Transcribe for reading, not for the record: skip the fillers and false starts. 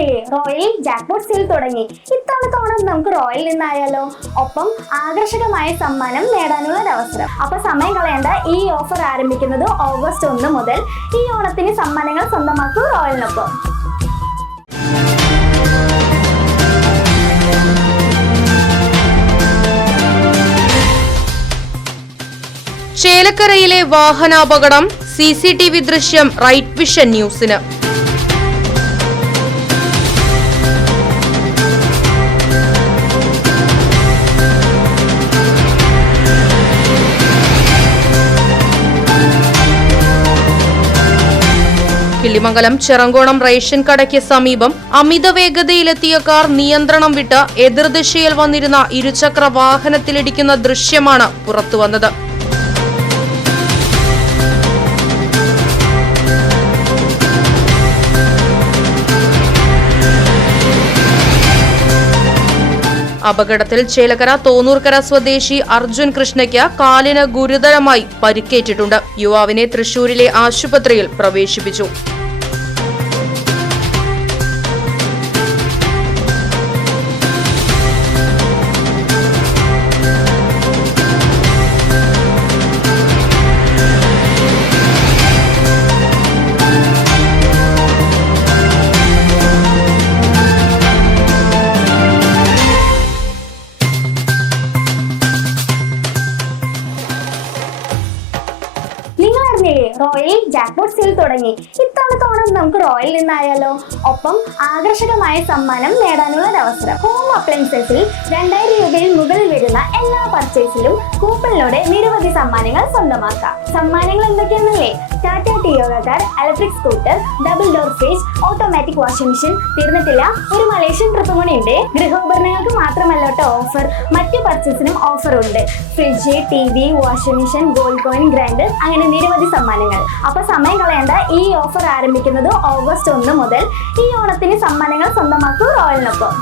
അറിഞ്ഞില്ലേ, royal jackpot sale തുടങ്ങി. ഇത്തവണത്തെ ഓണം നമുക്ക് റോയൽ നിന്നായാലോ? ഒപ്പം ആകർഷകമായ സമ്മാനം നേടാനുള്ള അവസരം. അപ്പൊ സമയം കളയേണ്ട, ഈ ഓഫർ ആരംഭിക്കുന്നത് ഓഗസ്റ്റ് 1 മുതൽ. ഈ ഓണത്തിന് സമ്മാനങ്ങൾ സ്വന്തമാക്കൂ റോയലിനൊപ്പം. ചേലക്കരയിലെ വാഹനാപകടം, CCTV ദൃശ്യം റൈറ്റ് വിഷൻ ന്യൂസിന്. കിള്ളിമംഗലം ചെറങ്കോണം റേഷൻ കടയ്ക്ക് സമീപം അമിത വേഗതയിലെത്തിയ കാർ നിയന്ത്രണം വിട്ട് എതിർദിശയിൽ വന്നിരുന്ന ഇരുചക്ര വാഹനത്തിലിടിക്കുന്ന ദൃശ്യമാണ് പുറത്തുവന്നത്. അപകടത്തിൽ ചേലക്കര തോന്നൂർക്കര സ്വദേശി അർജുൻ കൃഷ്ണയ്ക്ക് കാലിന് ഗുരുതരമായി പരിക്കേറ്റിട്ടുണ്ട്. യുവാവിനെ തൃശൂരിലെ ആശുപത്രിയിൽ പ്രവേശിപ്പിച്ചു. റോയൽ ജാക്ക്പോട്ട് സെയിൽ തുടങ്ങി. ഇത്തവണത്തെ ഓണം നമുക്ക് റോയൽ നിന്നായാലോ? ഒപ്പം ആകർഷകമായ സമ്മാനം നേടാനുള്ള അവസരം. ഹോം അപ്ലയൻസസിൽ 2000 രൂപയിൽ മുകളിൽ വരുന്ന എല്ലാ പർച്ചേസിലും കൂപ്പണിലൂടെ നിരവധി സമ്മാനങ്ങൾ സ്വന്തമാക്കാം. സമ്മാനങ്ങൾ എന്തൊക്കെയാണല്ലേ? Tata Tiago car, electric scooter, double door fridge, automatic washing machine. തീർന്നിട്ടില്ല, ഒരു മലേഷ്യൻ ട്രിപ്പ് കൂടി ഉണ്ട്. ഗൃഹോപകരണങ്ങൾക്ക് മാത്രമല്ലോട്ടോ ഓഫർ, മറ്റു പർച്ചേസിനും ഓഫർ ഉണ്ട്. Fridge, TV, washing machine, gold coin, grinder, അങ്ങനെ നിരവധി സമ്മാനങ്ങൾ. അപ്പൊ സമയം കളയേണ്ട, ഈ ഓഫർ ആരംഭിക്കുന്നത് ഓഗസ്റ്റ് 1 മുതൽ. ഈ ഓണത്തിന് സമ്മാനങ്ങൾ സ്വന്തമാക്കൂ റോയലിനൊപ്പം.